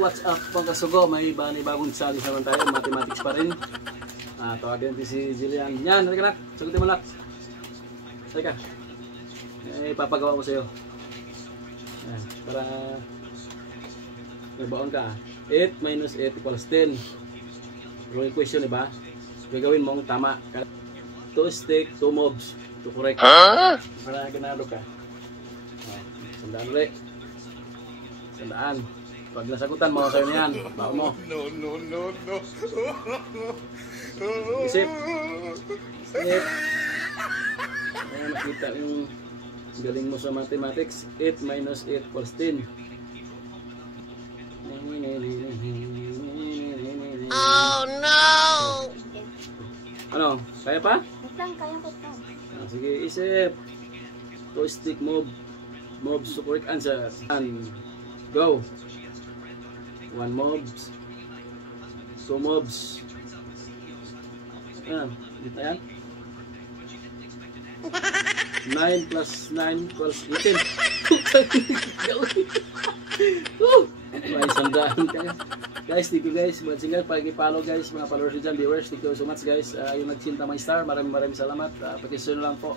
what's up mga kasugo? May bagong challenge naman tayo, mathematics pa rin. Tawagin natin si Jillian. Yan, halika nak, sagutin mo nak. Halika. Papagawa ko sa'yo. Yan, para may baon ka. 8 minus 8 equals 10. Yung equation, diba? Gagawin mong tama. 2 stick, 2 mobs. To correct. Para ganado ka. Sandaan ulit. Sandaan. Pag nasagutan mo, sa'yo na yan. Baon mo. No. Isip. Isip. Ayan, nakita yung galing mo sa mathematics. 8 minus 8 equals 10. Oh no! Ano? Kaya pa? Kaya ko to. Sige, isip. 2 stick mobs to correct answer. And go. 1 mobs. 2 mobs. Yan. Dito yan. 9 plus 9 equals 18. May sandaan kayo. Guys, thank you guys. Pag-follow guys, mga followers dyan, viewers. Thank you so much guys. Yung nagsinta may star, maraming salamat. Pakisunod lang po.